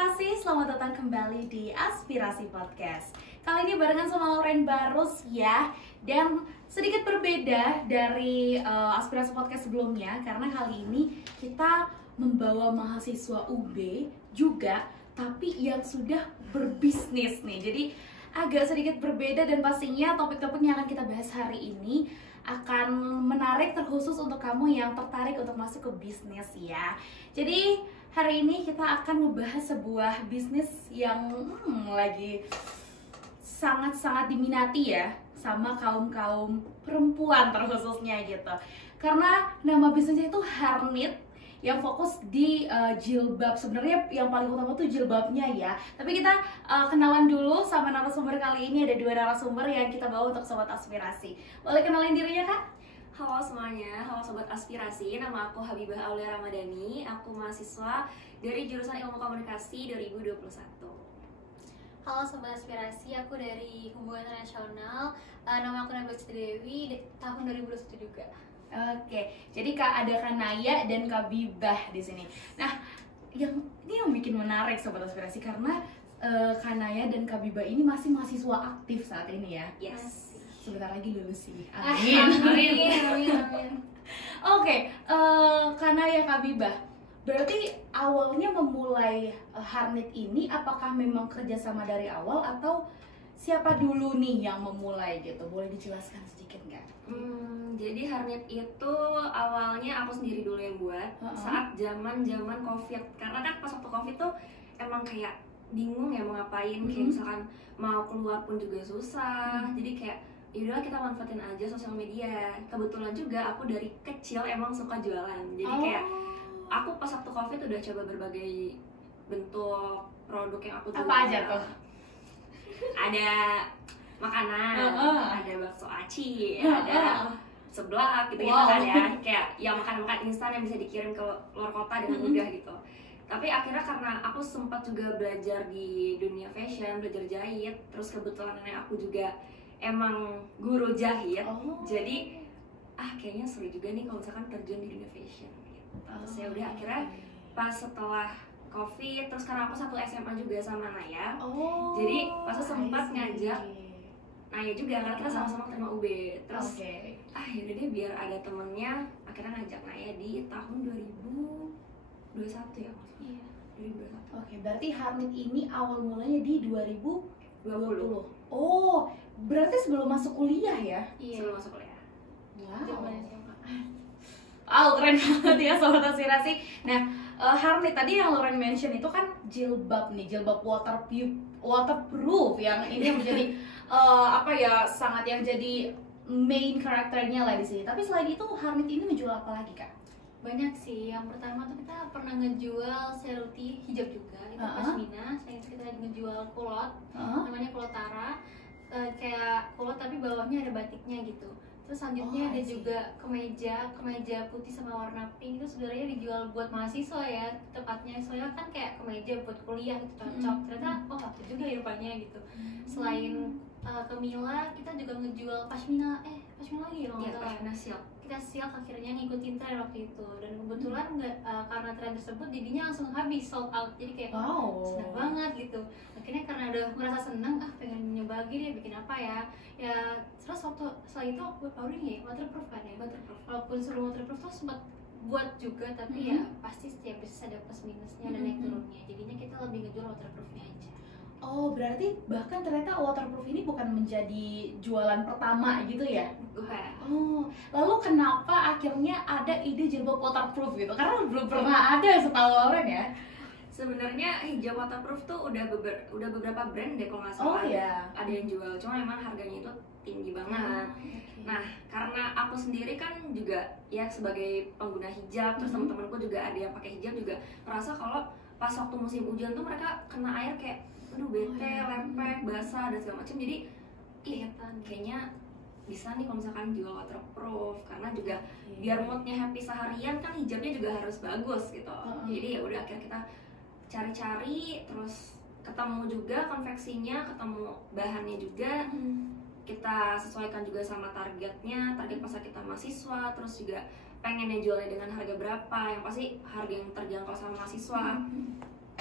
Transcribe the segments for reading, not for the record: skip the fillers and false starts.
Aspirasi, selamat datang kembali di Aspirasi Podcast. Kali ini barengan sama Lauren Barus ya. Dan sedikit berbeda dari Aspirasi Podcast sebelumnya, karena kali ini kita membawa mahasiswa UB juga, tapi yang sudah berbisnis nih. Jadi agak sedikit berbeda, dan pastinya topik-topik yang akan kita bahas hari ini akan menarik, terkhusus untuk kamu yang tertarik untuk masuk ke bisnis ya. Jadi hari ini kita akan membahas sebuah bisnis yang lagi sangat-sangat diminati ya sama kaum-kaum perempuan terkhususnya gitu. Karena nama bisnisnya itu Harnit, yang fokus di jilbab. Sebenarnya yang paling utama tuh jilbabnya ya. Tapi kita kenalan dulu sama narasumber kali ini. Ada dua narasumber yang kita bawa untuk Sobat Aspirasi. Boleh kenalin dirinya, Kak? Halo semuanya, halo Sobat Aspirasi. Nama aku Habibah Aulia Ramadhani. Aku mahasiswa dari jurusan Ilmu Komunikasi 2021. Halo Sobat Aspirasi, aku dari Hubungan Internasional. Nama aku Nabila Dewi, tahun 2021 juga. Oke, jadi Kak ada Kak Naya dan Kak Bibah di sini. Nah, ini yang bikin menarik Sobat Aspirasi, karena Kak Naya dan Kak Bibah ini masih mahasiswa aktif saat ini ya. Yes. Sebentar lagi lulus sih. Amin. Amin. Oke, Kak Naya, Kak Bibah, berarti awalnya memulai Harnit ini apakah memang kerjasama dari awal, atau siapa dulu nih yang memulai gitu? Boleh dijelaskan sedikit nggak? Jadi Harnit itu awalnya aku sendiri dulu yang buat saat zaman COVID. Karena kan pas waktu COVID tuh emang kayak bingung ya mau ngapain, kayak misalkan mau keluar pun juga susah. Jadi kayak yaudah kita manfaatin aja sosial media. Kebetulan juga aku dari kecil emang suka jualan. Jadi kayak aku pas waktu COVID udah coba berbagai bentuk produk yang aku jual. Apa aja tuh? Ada makanan, ada bakso aci, ada seblak gitu-gitu kan ya. Kayak yang makan-makan instan yang bisa dikirim ke luar kota dengan mudah gitu. Tapi akhirnya karena aku sempat juga belajar di dunia fashion, belajar jahit, terus kebetulan nenek aku juga emang guru jahit. Jadi kayaknya seru juga nih kalau misalkan terjun di dunia fashion gitu. Terus ya udah akhirnya pas setelah COVID, terus karena aku satu SMA juga sama Naya. Jadi pas sempat ngajak Naya juga, karena kita sama-sama terima UB. Terus yaudah deh biar ada temennya, akhirnya ngajak Naya di tahun 2021 ya. Iya. 2021. Oke, berarti Harnit ini awal mulanya di 2020. 20. Oh, berarti sebelum masuk kuliah ya? Iya. Sebelum masuk kuliah. Zaman SMA. Keren banget ya Sobat Aspirasi. Nah, Harnit tadi yang Lauren mention itu kan jilbab nih, jilbab waterproof yang ini menjadi sangat yang jadi main karakternya lah di sini. Tapi selain itu Harnit ini menjual apa lagi, Kak? Banyak sih. Yang pertama tuh kita pernah ngejual seruti hijab juga, itu pashmina. Selain itu kita ngejual kulot, namanya kulotara. Kayak kulot tapi bawahnya ada batiknya gitu. Terus selanjutnya ada juga kemeja putih sama warna pink. Itu sebenarnya dijual buat mahasiswa ya, tepatnya. Soalnya kan kayak kemeja buat kuliah gitu cocok. Ternyata itu juga ya rupanya gitu. Selain Kemila, kita juga ngejual pashmina lagi loh. Iya, pashmina silk. Kita silk akhirnya ngikutin tren waktu itu, dan kebetulan karena tren tersebut jadinya langsung habis, sold out. Jadi kayak seneng banget gitu. Akhirnya karena udah merasa seneng, pengen nyoba lagi deh bikin apa ya. Terus waktu setelah itu baru ini waterproof kan ya. Walaupun sebelum waterproof tuh sempat buat juga, tapi ya pasti setiap bisnis ada plus minusnya dan naik turunnya. Jadinya kita lebih ngejual waterproofnya aja. Oh, berarti bahkan ternyata waterproof ini bukan menjadi jualan pertama gitu ya? Lalu kenapa akhirnya ada ide jilbab waterproof gitu? Karena belum pernah ada setahu Lauren ya. Sebenarnya hijab waterproof tuh udah beberapa brand deh kalau nggak salah. Ada yang jual, cuma memang harganya itu tinggi banget. Nah, karena aku sendiri kan juga ya sebagai pengguna hijab, terus teman-temanku juga ada yang pakai hijab, juga merasa kalau pas waktu musim hujan tuh mereka kena air kayak aduh bete, lempek, basah dan segala macam. Jadi kayaknya bisa nih kalau misalkan jual waterproof, karena juga biar moodnya happy seharian kan hijabnya juga harus bagus gitu. Jadi ya udah akhirnya kita cari-cari, terus ketemu juga konveksinya, ketemu bahannya juga. Kita sesuaikan juga sama target pasar kita mahasiswa, terus juga pengennya jualnya dengan harga berapa, yang pasti harga yang terjangkau sama mahasiswa.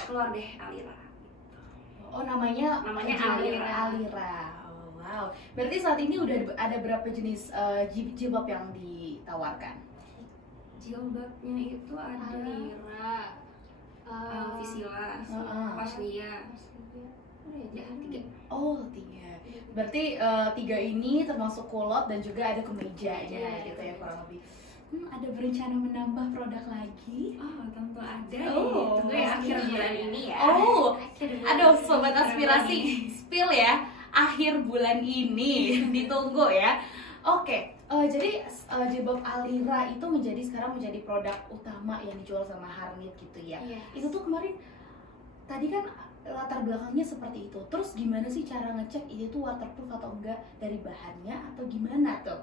keluar deh Alira. Oh, namanya Alira. Oh, wow. Berarti saat ini udah ada berapa jenis jilbab yang ditawarkan? Jilbabnya itu ada Alira, Visila, Paslia. Ya, 3. Oh, 3. Berarti 3 ini termasuk kulot dan juga ada kemejanya gitu ya kurang lebih. Ada berencana menambah produk lagi? Oh, tentu ada. Tentu ya akhir bulan ini ya. Aduh, sobat aspirasi, spill ya. Akhir bulan ini ditunggu ya. Oke, jadi jilbab Alira itu sekarang menjadi produk utama yang dijual sama Harnit gitu ya. Itu tuh kemarin tadi kan latar belakangnya seperti itu. Terus gimana sih cara ngecek ini tuh waterproof atau enggak dari bahannya atau gimana tuh?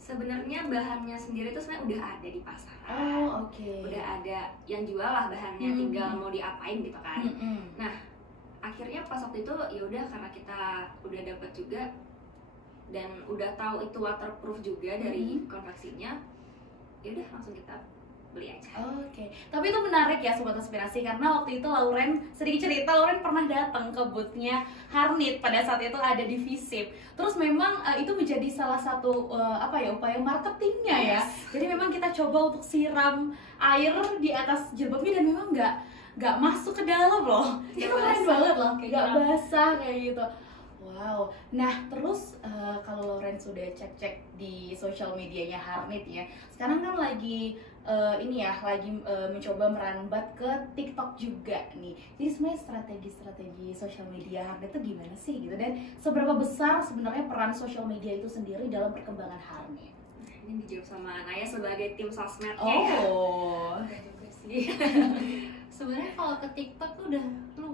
Sebenarnya bahannya sendiri tuh sebenarnya udah ada di pasaran. Oh, oke. Udah ada yang jual lah bahannya, tinggal mau diapain gitu kan. Nah, akhirnya pas waktu itu ya udah karena kita udah dapat juga dan udah tahu itu waterproof juga dari konveksinya, ya udah langsung kita beli aja. Oke. Tapi itu menarik ya sobat aspirasi karena waktu itu Lauren sedikit cerita, Lauren pernah datang ke boothnya Harnit pada saat itu ada di Visip. Terus memang itu menjadi salah satu upaya marketingnya ya. Jadi memang kita coba untuk siram air di atas jilbabnya dan memang nggak masuk ke dalam loh. Itu keren banget loh, nggak basah kayak gitu. Wow. Nah, terus kalau Lauren sudah cek di sosial medianya Harnit ya, sekarang kan lagi mencoba merambat ke TikTok juga nih. Jadi sebenarnya strategi sosial media Harnit itu gimana sih gitu, dan seberapa besar sebenarnya peran sosial media itu sendiri dalam perkembangan Harnit? Ini dijawab sama Naya sebagai tim sosmednya. Enggak juga sih. Sebenarnya kalau ke TikTok tuh udah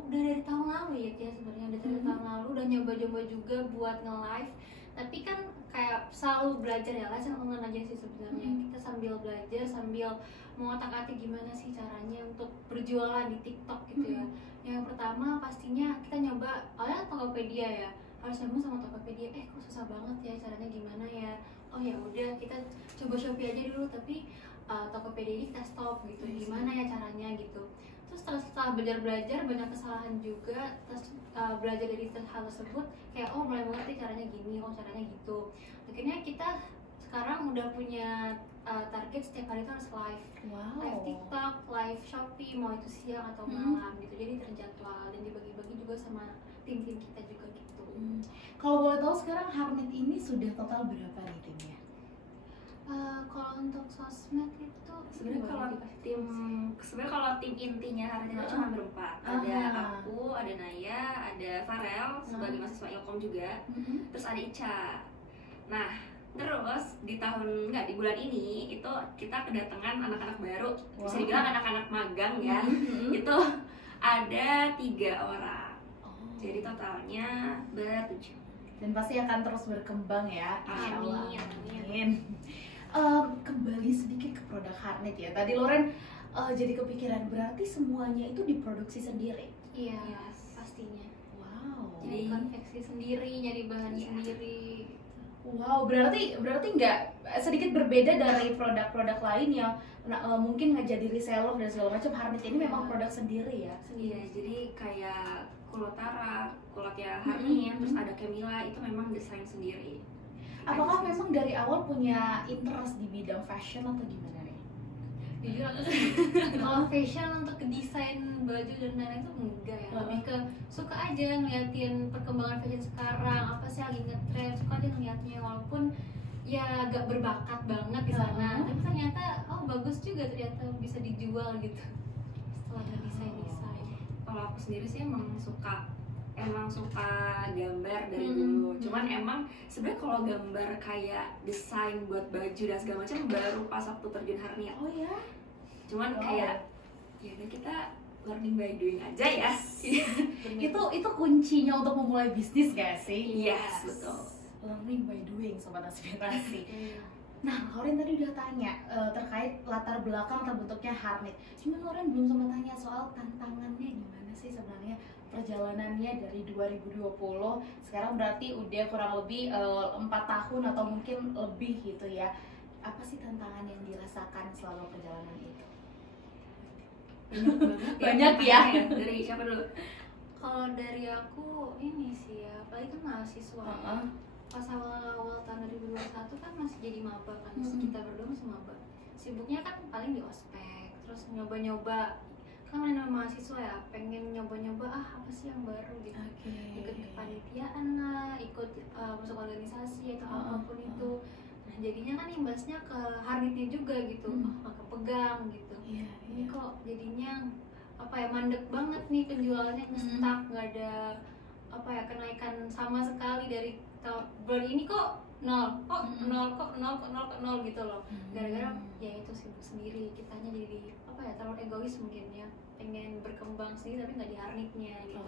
dari tahun lalu ya sebenarnya udah dari tahun lalu udah nyoba juga buat nge-live, tapi kan kayak selalu belajar ya, lesson learn aja sih sebenarnya. Kita sambil belajar sambil mengotak-atik gimana sih caranya untuk berjualan di TikTok gitu ya. Yang pertama pastinya kita nyoba awalnya Tokopedia ya, harus nyambung sama Tokopedia. Kok susah banget ya caranya, gimana ya? Oh ya udah kita coba Shopee aja dulu, tapi Tokopedia ini kita stop gitu. Gimana ya caranya gitu. Terus setelah belajar banyak kesalahan juga, terus belajar dari hal tersebut kayak mulai mengerti caranya gini, caranya gitu. Akhirnya kita sekarang udah punya target setiap hari itu harus live. Live TikTok, live Shopee, mau itu siang atau malam gitu. Jadi terjadwal dan dibagi-bagi juga sama tim-tim kita juga gitu. Kalau boleh tahu sekarang Harnit ini sudah total berapa nih timnya? Kalau untuk sosmed itu sebenarnya kalau tim intinya Harnit itu cuma berempat. Ada aku, ada Naya, ada Farel sebagai mahasiswa Ilkom juga, terus ada Ica. Nah, terus di bulan ini itu kita kedatangan anak-anak baru, bisa dibilang anak-anak magang ya. Itu ada 3 orang. Jadi totalnya 7. Dan pasti akan terus berkembang ya. Amin. Kembali sedikit ke produk Harnit ya. Tadi Lauren jadi kepikiran, berarti semuanya itu diproduksi sendiri? Iya, pastinya. Wow. Jadi konveksi sendiri, nyari bahan sendiri. Wow, berarti nggak sedikit berbeda dari produk-produk lain yang mungkin nggak jadi reseller dan segala macam. Harnit ini memang produk sendiri ya? Iya, jadi kayak Kulotara, Kulotnya Harnit, terus ada Camilla, itu memang desain sendiri. Apakah memang dari awal punya interest di bidang fashion atau gimana nih? Jujur aku kalau fashion untuk desain baju dan lain-lain itu enggak ya. Lebih ke suka aja ngeliatin perkembangan fashion sekarang, apa sih lagi ngetrend, suka aja ngeliatnya walaupun ya agak berbakat banget di sana. Tapi ternyata bagus juga, ternyata bisa dijual gitu setelah ngedesain. Kalau aku sendiri sih emang suka gambar dari dulu. Cuman emang sebenarnya kalau gambar kayak desain buat baju dan segala macam baru pas waktu terjun Harnit. Oh ya. Cuman kayak ya udah kita learning by doing aja ya. itu kuncinya untuk memulai bisnis gak sih? Yes, betul. Learning by doing, sobat aspirasi. Nah, Lauren tadi udah tanya terkait latar belakang terbentuknya Harnit. Cuma Lauren belum sempat tanya soal tantangannya gimana sih sebenarnya perjalanannya dari 2020. Sekarang berarti udah kurang lebih 4 tahun atau mungkin lebih gitu ya. Apa sih tantangan yang dirasakan selama perjalanan itu? Banyak ya. Dari siapa dulu? Kalau dari aku ini sih ya, apalagi kan mahasiswa. Pas awal-awal tahun 2021 kan masih jadi maba kan, kita berdua masih maba. Sibuknya kan paling di ospek, terus nyoba-nyoba. Kan namanya mahasiswa ya, pengen nyoba-nyoba apa sih yang baru gitu. Ikut kepanitiaan lah, ikut masuk organisasi atau apapun itu. Nah jadinya kan imbasnya ke harnitnya juga gitu, kepegang gitu. Ini kok jadinya mandek banget nih penjualannya, stuck, nggak ada kenaikan sama sekali dari bulan ini kok nol gitu loh. Gara-gara ya itu sibuk sendiri, kitanya jadi terlalu egois mungkin ya, pengen berkembang sendiri tapi nggak di harnitnya gitu.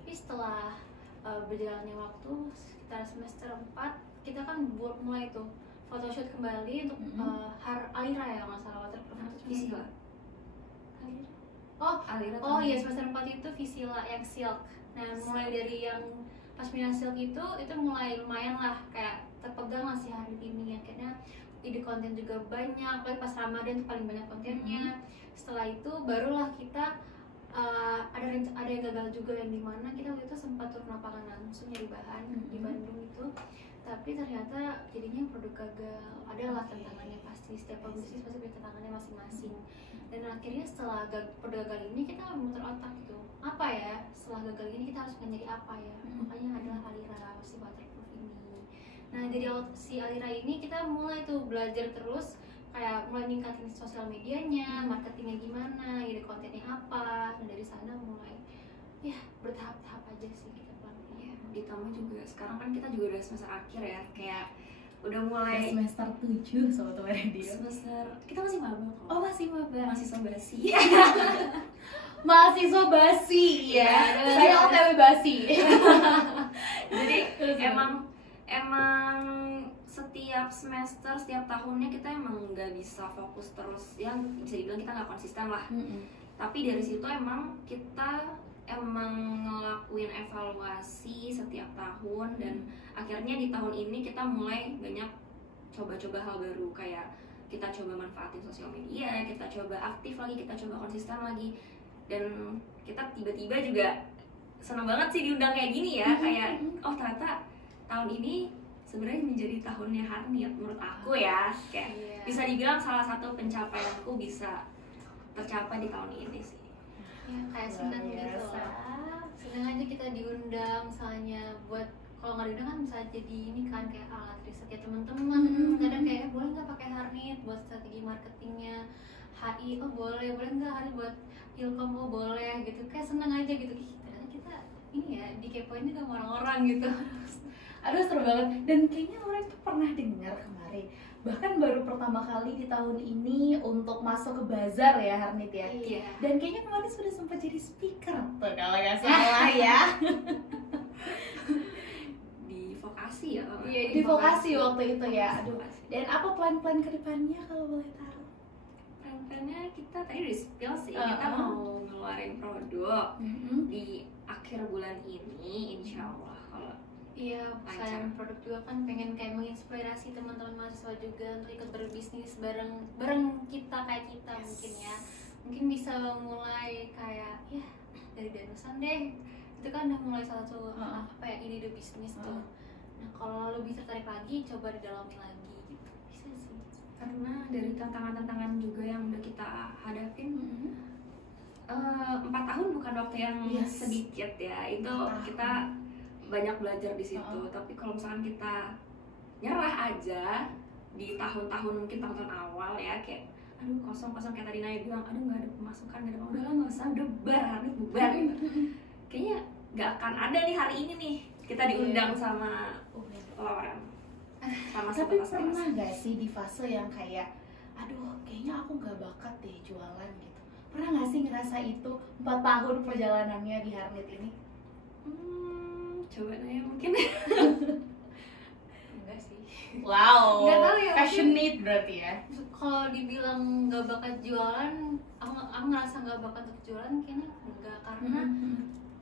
Tapi setelah berjalannya waktu sekitar semester 4 kita kan mulai tuh photoshoot kembali untuk Alira ya, nggak salah, waterproof Visila. Oh iya, semester 4 itu Visila yang silk. Nah mulai dari yang Pasmina silk itu mulai lumayan lah, kayak terpegang lah si hari ini. Akhirnya ide konten juga banyak, apalagi pas Ramadan tuh paling banyak kontennya. Setelah itu barulah kita ada yang gagal juga, yang dimana kita waktu itu sempat turun lapangan langsung nyari bahan di Bandung itu, tapi ternyata jadinya produk gagal. Adalah tantangannya pasti, setiap pebisnis pasti punya tantangannya masing-masing. Dan akhirnya setelah produk gagal ini kita muter otak gitu, apa ya setelah gagal ini kita harus nyari apa ya. Makanya adalah Alira, si waterproof ini. Nah dari si Alira ini kita mulai tuh belajar terus, kayak mulai ningkatin sosial medianya, marketingnya gimana, ide kontennya apa. Dan dari sana mulai ya bertahap-tahap aja sih kita pelan-pelan. Ya, ditambah juga sekarang kan kita juga udah semester akhir ya, kayak udah mulai semester 7 Sobat Radio. Semester kita masih maba kok. Oh masih maba, mahasiswa basi. Mahasiswa basi ya. Saya OTW basi. Jadi emang setiap semester, setiap tahunnya kita emang nggak bisa fokus terus, ya bisa dibilang kita nggak konsisten lah. Tapi dari situ emang kita ngelakuin evaluasi setiap tahun, dan akhirnya di tahun ini kita mulai banyak coba-coba hal baru, kayak kita coba manfaatin sosial media, kita coba aktif lagi, kita coba konsisten lagi. Dan kita tiba-tiba juga senang banget sih diundang kayak gini ya, kayak oh ternyata tahun ini sebenarnya menjadi tahunnya Harniat menurut aku ya, kayak bisa dibilang salah satu pencapaianku bisa tercapai di tahun ini sih. Ya kayak senang gitu lah, senang aja kita diundang, misalnya buat kalau nggak diundang kan bisa jadi ini kan kayak alat riset ya teman-teman. Kadang kayak boleh nggak pakai Harnit buat strategi marketingnya HI, oh boleh nggak Harnit buat Ilkom, oh boleh gitu. Kayak senang aja gitu, ternyata kita ini ya dikepoin juga sama orang-orang gitu. Aduh seru banget, dan kayaknya orang tuh pernah dengar kemarin, bahkan baru pertama kali di tahun ini untuk masuk ke bazar ya Harnit ya. Iya. Dan kayaknya kemarin sudah sempat jadi speaker tuh kalau nggak salah ya. Di vokasi ya. Iya, di vokasi waktu itu ya. Aduh. Dan apa plan-plan kedepannya kalau boleh tahu? Plan-plannya kita tadi udah spill sih, kita mau ngeluarin produk di akhir bulan ini, insya Allah. Kalau iya, selain produk juga kan pengen kayak menginspirasi teman-teman mahasiswa juga untuk ikut berbisnis bareng kita kayak kita. Mungkin ya, mungkin bisa mulai kayak ya dari danusan deh, itu kan udah mulai salah satu ide bisnis tuh. Nah kalau lebih tertarik lagi coba didalami lagi gitu, bisa sih. Karena dari tantangan-tantangan juga yang udah kita hadapin, 4 tahun bukan waktu yang sedikit ya, itu kita banyak belajar di situ. Tapi kalau misalkan kita nyerah aja di tahun-tahun, mungkin tahun-tahun awal ya, kayak aduh kosong kayak tadi Naya bilang, aduh nggak ada pemasukan, nggak ada, udahlah nggak usah, udah bubar gitu. Kayaknya nggak akan ada nih hari ini nih kita diundang sama orang. Tapi pernah nggak sih di fase yang kayak aduh kayaknya aku nggak bakat deh jualan gitu? Pernah nggak sih ngerasa itu 4 tahun perjalanannya di Harnit ini? Coba Naya mungkin. Enggak sih. Wow. Nggak tahu ya, passionate berarti ya. Kalau dibilang nggak bakat jualan, aku ngerasa nggak bakat untuk jualan kayaknya enggak, karena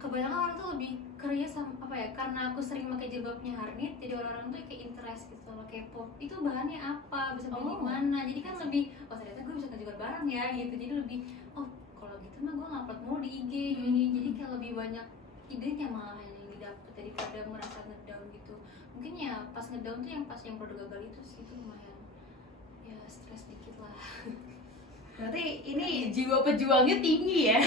kebanyakan orang tuh lebih curious sama karena aku sering pakai jilbabnya Harnit, jadi orang-orang tuh kayak interest gitu loh, kepo itu bahannya apa, bisa beli di mana, jadi kan lebih ternyata gue bisa ngejual barang ya gitu, jadi lebih kalau gitu upload mulu di IG gini, jadi kayak lebih banyak idenya malah yang didapat daripada merasa ngedown gitu. Mungkin ya pas ngedown tuh yang pas yang produk gagal itu sih, itu lumayan ya stres dikit lah. Berarti ini jiwa pejuangnya tinggi ya.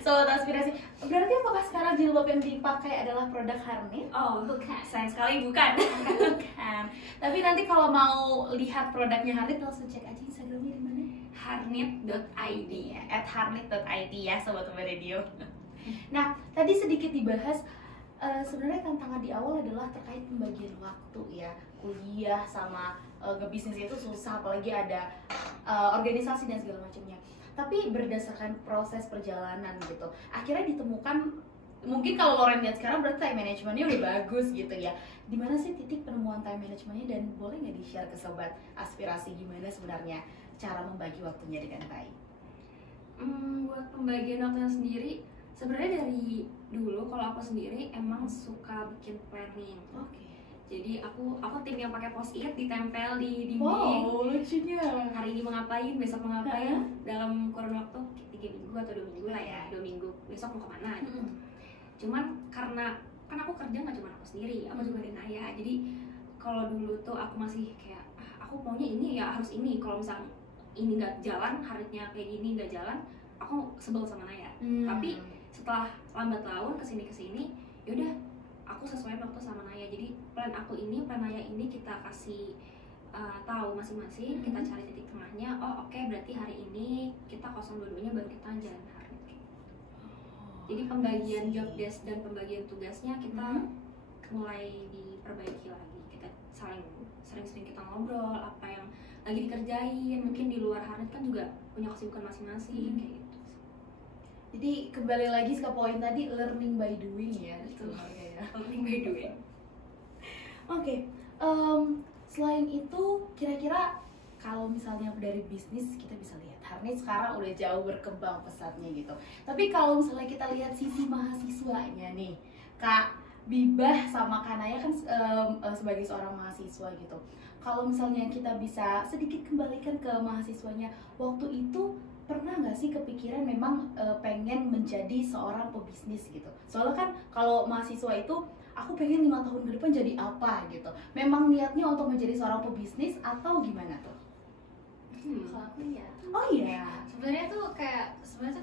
Sobat Aspirasi. Berarti apakah sekarang jilbab yang dipakai adalah produk Harnit? Oh, Bukan. sayang sekali bukan. Bukan. Tapi nanti kalau mau lihat produknya Harnit langsung cek aja Instagramnya di mana? Harnit.id ya, @harnit.id ya Sobat Sobat Radio. Nah, tadi sedikit dibahas sebenarnya tantangan di awal adalah terkait pembagian waktu ya. Kuliah sama ngebisnis itu susah, apalagi ada organisasi dan segala macamnya. Tapi berdasarkan proses perjalanan gitu, akhirnya ditemukan, mungkin kalau Loren lihat sekarang berarti time managementnya udah bagus gitu ya. Dimana sih titik penemuan time managementnya, dan boleh nggak di-share ke Sobat Aspirasi gimana sebenarnya cara membagi waktunya dengan baik? Buat pembagian waktunya sendiri, sebenarnya dari dulu kalau aku sendiri emang suka bikin planning. Oke. Jadi aku tim yang pakai post-it ditempel di dinding. Wow, lucunya. Hari ini mau ngapain, besok mau ngapain, dalam kurun waktu 3 minggu atau 2 minggu lah ya. 2 minggu, besok mau kemana gitu. Cuman karena kan aku kerja nggak cuma aku sendiri, aku juga ada Naya. Jadi kalau dulu tuh aku masih kayak aku maunya ini ya harus ini. Kalau misalnya ini nggak jalan, harusnya kayak gini nggak jalan, aku sebel sama Naya. Tapi setelah lambat laun kesini yaudah aku sesuai waktu sama Naya. Jadi plan aku ini, plan Naya ini kita kasih tahu masing-masing, kita cari titik tengahnya. Oh oke, berarti hari ini kita kosong dua-duanya, baru kita jalan hari. Jadi pembagian job desk dan pembagian tugasnya kita mulai diperbaiki lagi. Kita sering-sering kita ngobrol apa yang lagi dikerjain. Mungkin di luar hari kan juga punya kesibukan masing-masing kayak gitu. Jadi kembali lagi ke poin tadi, learning by doing ya. Betul. Ya. Learning by doing. Oke, selain itu kira-kira kalau misalnya dari bisnis kita bisa lihat Harnit sekarang udah jauh berkembang pesatnya gitu. Tapi kalau misalnya kita lihat sisi mahasiswanya nih, Kak Bibah sama Kak Naya kan sebagai seorang mahasiswa gitu. Kalau misalnya kita bisa sedikit kembalikan ke mahasiswanya, waktu itu pernah nggak sih kepikiran memang pengen menjadi seorang pebisnis gitu? Soalnya kan kalau mahasiswa itu aku pengen 5 tahun ke depan jadi apa gitu. Memang niatnya untuk menjadi seorang pebisnis atau gimana tuh? Kalau aku ya. Oh iya. Sebenarnya tuh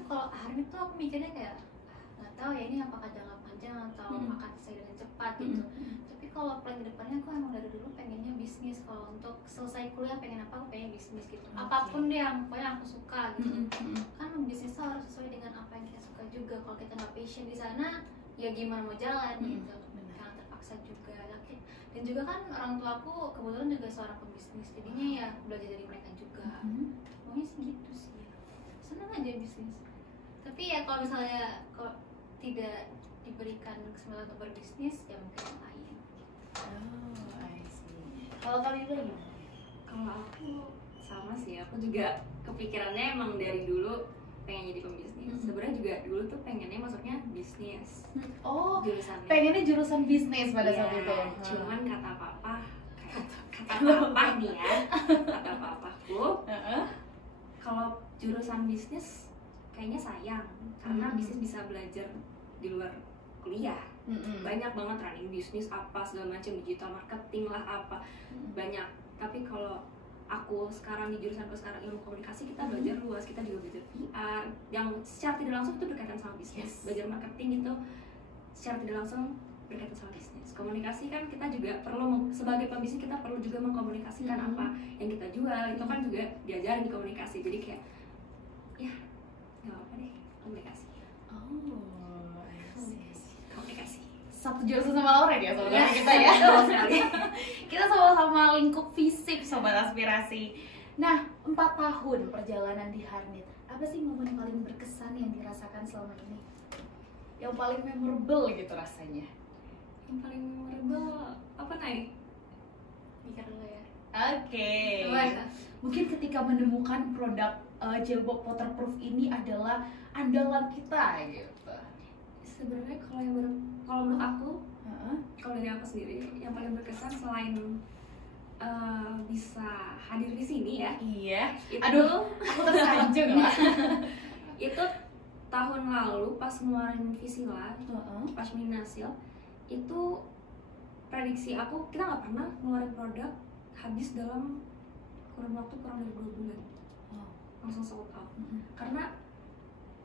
kalau hari itu aku mikirnya kayak nggak tahu ya ini apakah jangka panjang atau akan selesai dengan cepat gitu. Tapi kalau plan kedepannya aku emang dari dulu pengennya bisnis. Kalau untuk selesai kuliah pengen apa, aku pengen bisnis gitu. Apapun deh yang pokoknya aku suka gitu. Kan bisnis tuh harus sesuai dengan apa yang kita suka juga. Kalau kita nggak passion di sana, ya gimana mau jalan gitu. Jangan terpaksa juga. Dan juga kan orang tua aku kebetulan juga seorang pebisnis, jadinya ya belajar dari mereka juga. Maunya sih gitu sih. Senang aja bisnis. Tapi ya kalau misalnya tidak diberikan kesempatan untuk berbisnis, ya mungkin yang lain. Oh, I see. Kalau kalian gimana? Kalau aku sama sih, aku juga kepikirannya emang dari dulu pengen jadi pembisnis. Sebenarnya juga dulu tuh pengennya masuknya bisnis. Oh, jurusannya. pengennya jurusan bisnis pada saat itu. Cuman kata papa nih ya, kata papaku, kalau jurusan bisnis kayaknya sayang karena bisnis bisa belajar di luar kuliah. Banyak banget running bisnis apa segala macam, digital marketing lah apa banyak. Tapi kalau aku sekarang di jurusanku sekarang ilmu komunikasi, kita belajar luas, kita juga belajar PR yang secara tidak langsung itu berkaitan sama bisnis. Belajar marketing itu secara tidak langsung berkaitan sama bisnis. Komunikasi kan kita juga perlu, sebagai pembisnis kita perlu juga mengkomunikasikan apa yang kita jual, itu kan juga diajarin di komunikasi. Jadi kayak ya nggak apa deh, komunikasi. Komunikasi. Satu jurusan sama Loren ya sebenarnya kita ya. Kita sama-sama lingkup FISIP Sobat Aspirasi. Nah, 4 tahun perjalanan di Harnit, apa sih momen yang paling berkesan yang dirasakan selama ini? Yang paling memorable gitu rasanya? Yang paling memorable apa Nay? Mikir dulu ya. Oke. Mungkin ketika menemukan produk jilbab waterproof ini adalah andalan kita gitu. Sebenarnya kalau menurut aku, kalau dari aku sendiri yang paling berkesan selain bisa hadir di sini ya. Iya. Itu, Aduh, aku tersanjung lah. Itu tahun lalu pas ngeluarin Visila, Pashmina Silk, itu prediksi aku kita nggak pernah ngeluarin produk habis dalam kurun waktu kurang dari 2 bulan. Langsung sold out. Karena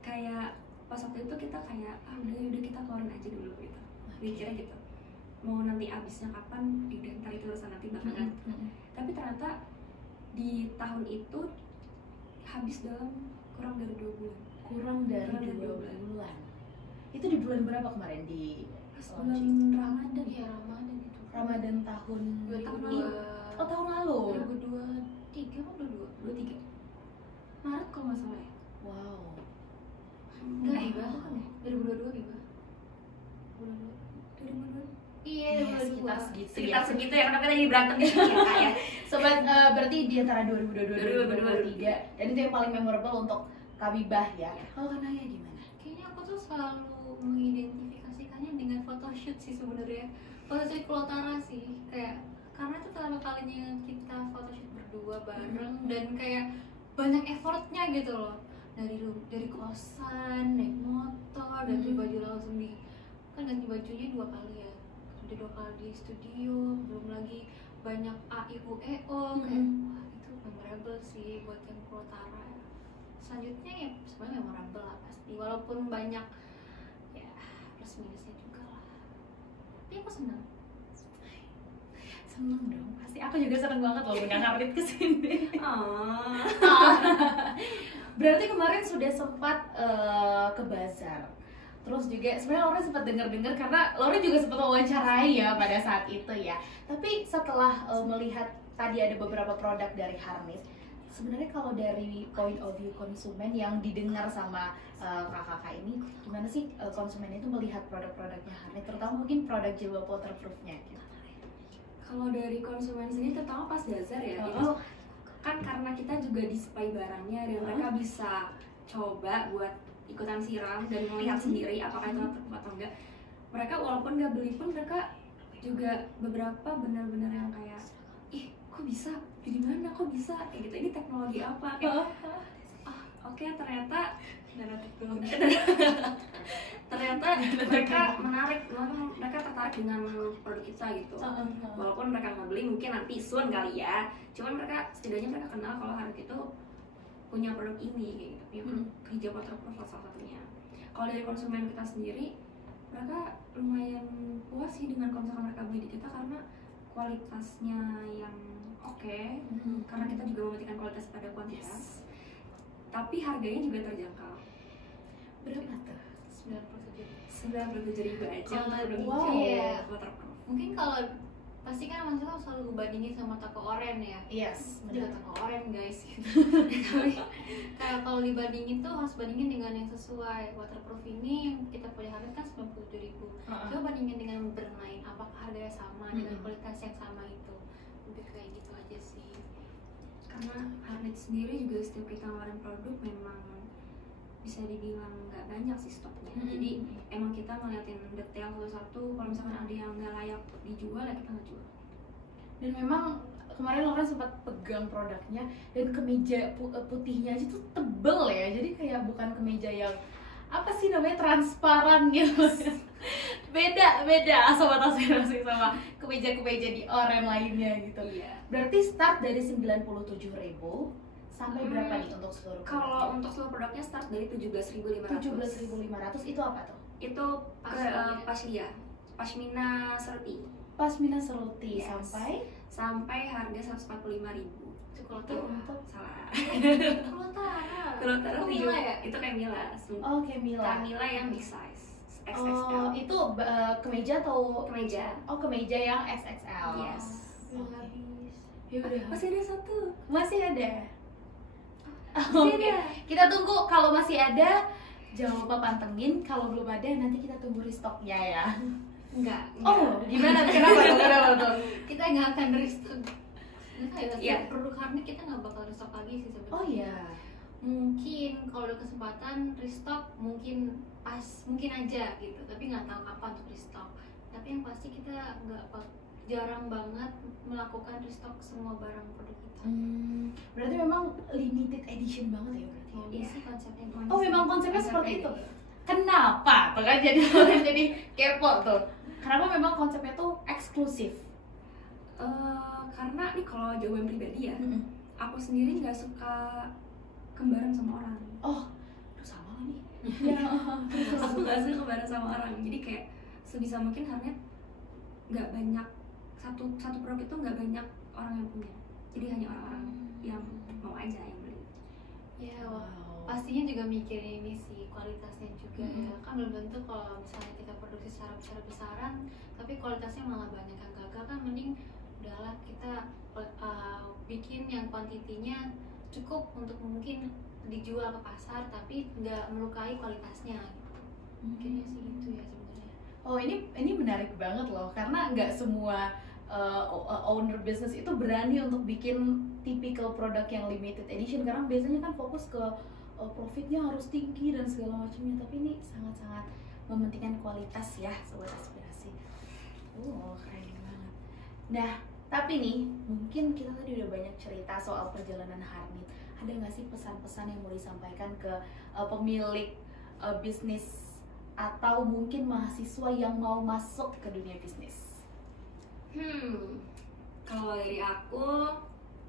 kayak pas waktu itu kita kayak udah kita keluarin aja dulu gitu. Mikirnya gitu. Mau nanti habisnya kapan? Udah ntar itu urusan nanti belakangan. Tapi ternyata di tahun itu habis dalam kurang dari 2 bulan. Kurang dari 2 bulan. Itu di bulan berapa kemarin di bulan Ramadan? Iya, Ramadan itu. Ramadan tahun 2022. Oh, tahun lalu. 2023 apa 23 Maret kalau nggak salah ya. Wow. Enggak, Iba. 2022 Iba. 2022. Iya, Sekitar segitu Sekitar ya. segitu ya, kenapa tadi berantem gitu ya Kak ya. Sobat, berarti di antara 2022 2023 dan itu yang paling memorable untuk Kabibah ya. Kalau Kanaya gimana? Kayaknya aku tuh selalu mengidentifikasikannya dengan photoshoot sih sebenarnya. Photoshoot Kulotara sih, kayak karena itu pertama kalinya kita photoshoot berdua bareng dan kayak banyak effortnya gitu loh. Dari kosan, naik motor, ganti baju langsung kan ganti bajunya 2 kali ya. Udah 2 kali di studio, belum lagi banyak AIUEO kayak wah itu memorable sih buat yang Kulotara. Selanjutnya ya sebenarnya memorable lah pasti, walaupun banyak ya plus minusnya juga lah, tapi aku senang dong, pasti aku juga seneng banget loh undang Harrit kesini. Berarti kemarin sudah sempat ke bazar, terus juga sebenarnya Lore sempat dengar karena Lore juga sempat wawancarai ya pada saat itu ya. Tapi setelah melihat tadi ada beberapa produk dari Harness, sebenarnya kalau dari point of view konsumen yang didengar sama kakak-kakak ini, gimana sih konsumen itu melihat produk-produknya Harness, terutama mungkin produk jilbab waterproofnya gitu? Kalau dari konsumen sini terutama pas bazar ya, itu kan karena kita juga disuplai barangnya dan mereka bisa coba buat ikutan siram dan melihat sendiri apakah itu waterproof atau enggak. Mereka walaupun nggak beli pun mereka juga beberapa benar-benar yang kayak kok bisa, di mana kok bisa kayak gitu, ini teknologi apa kayak oke, ternyata mereka menarik, mereka tertarik dengan produk kita gitu. Walaupun mereka nggak beli mungkin nanti soon kali ya, cuman mereka setidaknya mereka kenal kalau Harrit itu punya produk ini kayak gitu, hijab waterproof salah satunya. Kalau dari konsumen kita sendiri, mereka lumayan puas sih dengan kalau misalkan mereka beli di kita karena kualitasnya yang oke, karena kita juga mementingkan kualitas pada kuantitas, tapi harganya juga terjangkau. Berapa tuh? 97.000 aja Kalau untuk wow. hijab waterproof. Mungkin kalau pasti kan maksudnya selalu bandingin sama toko oren ya. Yes, Juga benar. toko oren guys gitu. Tapi kayak kalau dibandingin tuh harus bandingin dengan yang sesuai. Waterproof ini yang kita punya harga kan 97.000. Coba bandingin dengan brand lain, apakah harganya sama dengan kualitas yang sama itu. Lebih kayak gitu aja sih. Karena Harrit sendiri juga setiap kita ngeluarin produk memang bisa dibilang nggak banyak sih stoknya. Jadi emang kita ngeliatin detail satu-satu. Kalau misalkan ada yang nggak layak dijual ya kita nggak jual. Dan memang kemarin Lore sempat pegang produknya dan kemeja putihnya aja tuh tebel ya, jadi kayak bukan kemeja yang apa sih namanya transparan gitu. beda sobat aspirasi sama kemeja di oren lainnya gitu. Iya. Berarti start dari 97.000 sampai berapa nih untuk seluruh produknya? Kalau untuk seluruh produknya start dari 17.500. 17.500 itu apa tuh? Itu Pashmina Seruti. Pashmina Seruti. Yes. Sampai harga 145.000. Kulotara. Salah. Kulotara Rio ya? Itu Camilla. Oh, Camilla. Camilla yang big size. XXL. Oh, itu kemeja atau kemeja. Oh, kemeja yang XXL. Yes. Habis. Ya udah. Masih ada satu. Masih ada. Masih Oke. ada. Kita tunggu, kalau masih ada jangan lupa pantengin, kalau belum ada nanti kita tunggu restoknya ya. Enggak. Oh, gimana? Kenapa tuh? Kita nggak akan restock. Iya. Produk Harness kita nggak bakal restock lagi sih sebenarnya. Oh iya. Mungkin kalau ada kesempatan restock mungkin aja gitu, tapi nggak tahu kapan untuk restock. Tapi yang pasti kita jarang banget melakukan restock semua barang produk kita. Berarti memang limited edition banget ya berarti. sih konsepnya. Oh memang konsepnya seperti itu. Kenapa? Tuh kan jadi jadi kepo tuh. Kenapa memang konsepnya tuh eksklusif? Karena nih kalau jawaban pribadi ya, aku sendiri nggak suka kembaran sama orang. Oh, sama nih. Ya, aku nggak suka kembaran sama orang. Jadi kayak sebisa mungkin Harnet nggak banyak satu produk itu nggak banyak orang yang punya. Jadi hanya orang-orang yang mau aja yang beli. Ya, pastinya juga mikirin ini sih kualitasnya juga ya. Kan belum tentu kalau misalnya kita produksi secara besar-besaran tapi kualitasnya malah banyak yang gagal, kan mending udahlah kita bikin yang kuantitinya cukup untuk mungkin dijual ke pasar tapi nggak melukai kualitasnya gitu. Mungkinnya sih gitu ya sebenarnya. Oh ini menarik banget loh, karena nggak semua owner business itu berani untuk bikin typical produk yang limited edition, karena biasanya kan fokus ke profitnya harus tinggi dan segala macamnya, tapi ini sangat-sangat mementingkan kualitas ya sobat aspirasi. Keren banget. Nah tapi nih mungkin kita tadi udah banyak cerita soal perjalanan Harnit. Ada nggak sih pesan-pesan yang mau disampaikan ke pemilik bisnis atau mungkin mahasiswa yang mau masuk ke dunia bisnis? Kalau dari aku,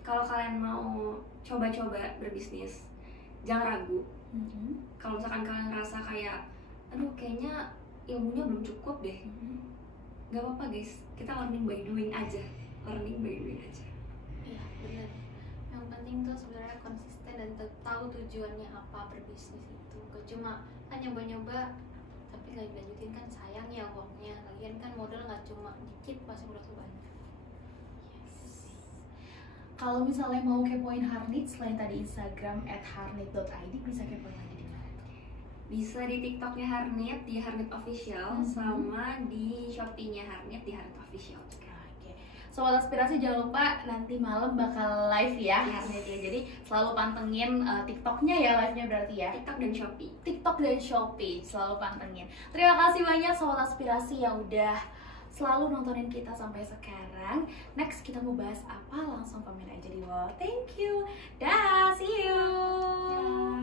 kalau kalian mau coba-coba berbisnis, jangan ragu. Kalau misalkan kalian ngerasa kayak, aduh kayaknya ilmunya belum cukup deh, gak apa-apa guys, kita learning by doing aja. Iya benar. Yang penting tuh sebenarnya konsisten dan tahu tujuannya apa berbisnis itu. Gak cuma nyoba-nyoba tapi gak dilanjutin, kan sayang ya uangnya. Lagian kan modal gak cuma dikit, pasti modal tuh banyak. Kalau misalnya mau kepoin Harnit selain tadi Instagram @harnit.id, bisa kepoin lagi di mana? Bisa di TikToknya Harnit, di Harnit Official, sama di Shopee-nya Harnit, di Harnit Official juga. Sobat aspirasi jangan lupa nanti malam bakal live ya Harnit ya. Jadi selalu pantengin TikToknya ya, live-nya berarti ya. TikTok dan Shopee selalu pantengin. Terima kasih banyak sobat aspirasi yang udah selalu nontonin kita sampai sekarang. Next kita mau bahas apa? Langsung komen aja di bawah. Thank you. Dah, see you.